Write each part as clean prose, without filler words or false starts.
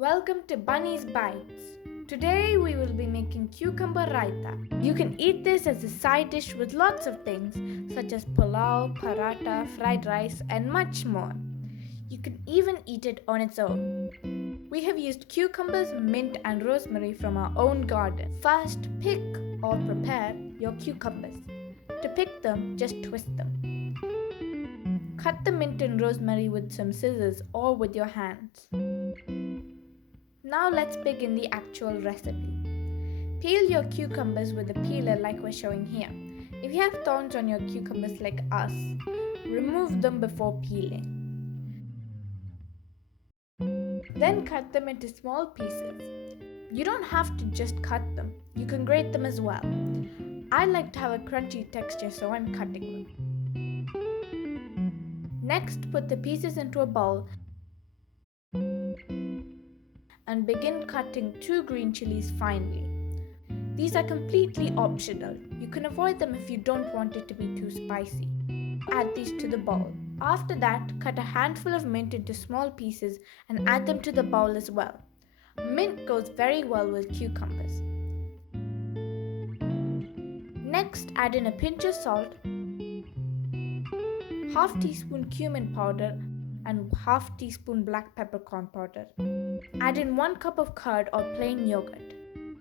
Welcome to Bunny's Bites. Today we will be making cucumber raita. You can eat this as a side dish with lots of things such as pulao, parata, fried rice and much more. You can even eat it on its own. We have used cucumbers, mint and rosemary from our own garden. First, pick or prepare your cucumbers. To pick them, just twist them. Cut the mint and rosemary with some scissors or with your hands. Now let's begin the actual recipe. Peel your cucumbers with a peeler like we're showing here. If you have thorns on your cucumbers like us, remove them before peeling. Then cut them into small pieces. You don't have to just cut them, you can grate them as well. I like to have a crunchy texture, so I'm cutting them. Next, put the pieces into a bowl and begin cutting 2 green chilies finely. These are completely optional. You can avoid them if you don't want it to be too spicy. Add these to the bowl. After that, cut a handful of mint into small pieces and add them to the bowl as well. Mint goes very well with cucumbers. Next, add in a pinch of salt, half teaspoon cumin powder and half teaspoon black peppercorn powder. Add in 1 cup of curd or plain yogurt.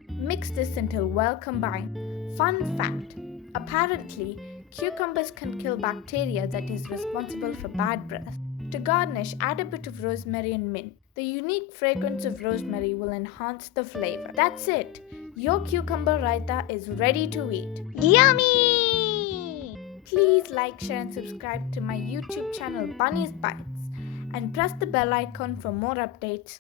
Mix this until well combined. Fun fact, apparently cucumbers can kill bacteria that is responsible for bad breath. To garnish, add a bit of rosemary and mint. The unique fragrance of rosemary will enhance the flavor. That's it. Your cucumber raita is ready to eat. Yummy! Please like, share and subscribe to my YouTube channel Bunny's Bites and press the bell icon for more updates.